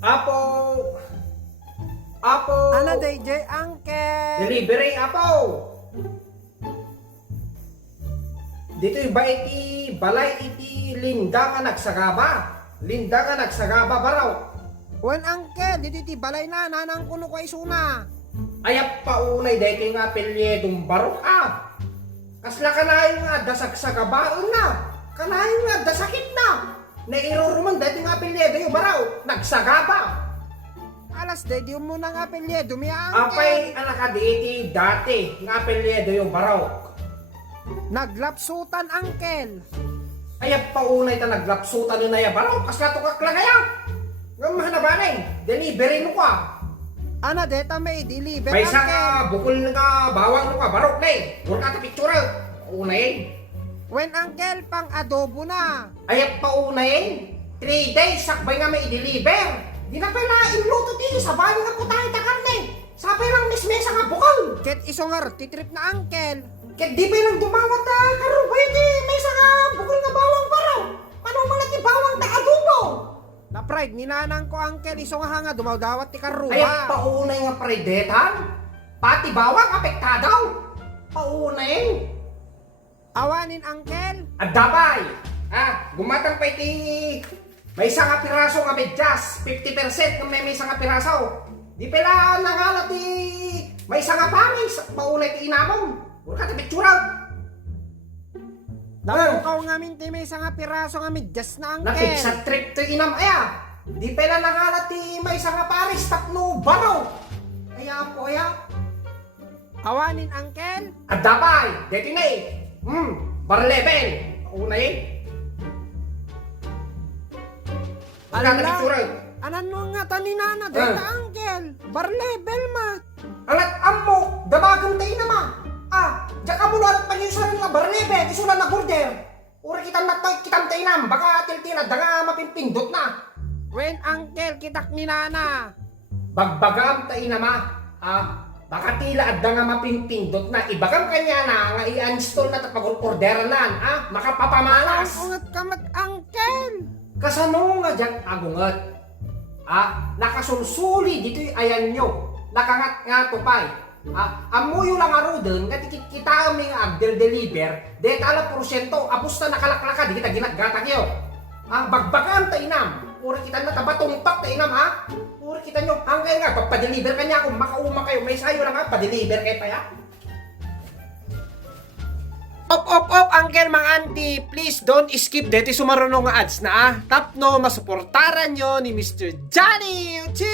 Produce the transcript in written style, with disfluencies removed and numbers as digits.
Apo! Apo! Ano DJ Uncle? Delivery, apo! Dito ba iti balay iti linda nga nagsagaba? Linda nga nagsagaba baraw. Wan Uncle, dito ti balay na, nanang kuno ko isuna. Ayap paunay dito nga apelyedong barok Kasla kanayon nga dasagsagabaon na. Kanayon nga dasakit na. Nairuruman dito nga apelyedo yung baraw. Nagsagaba. Alas de, di mo na nga apelyedo, mi Uncle. Apay anak ka iti dati nga apelyedo yung baraw. Naglapsutan Uncle. Ayap paunay ta naglapsutan na ya baraw. Kasla to kaklagaya. Nga mahanabanay. Delivery mo ka. Ano deta may deliver May isa Uncle. nga bukol nga bawang mo ka barok na Huwag ka ta picture. Unay. When Uncle, pang adobo na. Ayap paunay. 3 days sakbay nga may deliver. Di na pala inluto di. Sabay nga po tayo ta karne. Sabay lang mismesa nga bukol. Ket isongar, titrip na Uncle. Ket di pa lang dumawat ta karo. Bay di mesa nga bukol nga bawang baraw. Ano mga ti bawang ta adobo. Na pride, ninanang ko Uncle, isonga nga dumawdawat ti karuha. Ayap paunay nga predetan. Pati bawang apektadaw. Paunay. Awanin Uncle. At dabay, gumatang pa iti may isang nga piraso nga medyas, 50% ng may isang nga piraso. Di pala nangalat ti may isang nga pangis, paunay ti inamong. Huwag ka tapitsura. Ikaw nga minti may isang nga piraso nga medyas na Uncle. Nakik sa trip ti inam Di pala nangalat ti may isang nga paris, tapno baraw. Kaya po Awanin Uncle. At dabay, deti na bar level. Paunay Huwag ka tapitsura. Anan mo nga taninana, deta Uncle. Bar level ma. Alat ammo, dabagan tayo naman. Diyan ka muna at pag-iusaran nga barlebe, isulan na border. Uri kitam tayo nam, baka tiltila, da nga mapimpindot na. When Uncle, kitak ni nana. Bagbagam tayo naman, baka tila at da nga mapimpindot na. Ibagam kanya na, nga i-install na tapag orderan na, makapapamalas. Ungat kamat Uncle. Kasano nga dyan agungat? Nakasulsuli dito'y ayan nyo. Nakangat nga tupay. Amuyo lang aro dun, nga kita kami nga agdel-deliver, de tala porsyento, apos na nakalaklaka, di kita ginaggatag yun. Bagbagan ta inam, uri kita na tabatumpak ta inam Uri kita nyo, hanggang nga, papadeliver ka niya, kung makauma kayo, may sayo lang padeliver kayo pa ya. Op, Uncle, mga auntie, please don't skip dito sumarunong nga ads na Tapno, masuportaran nyo ni Mr. Johnny YouTube!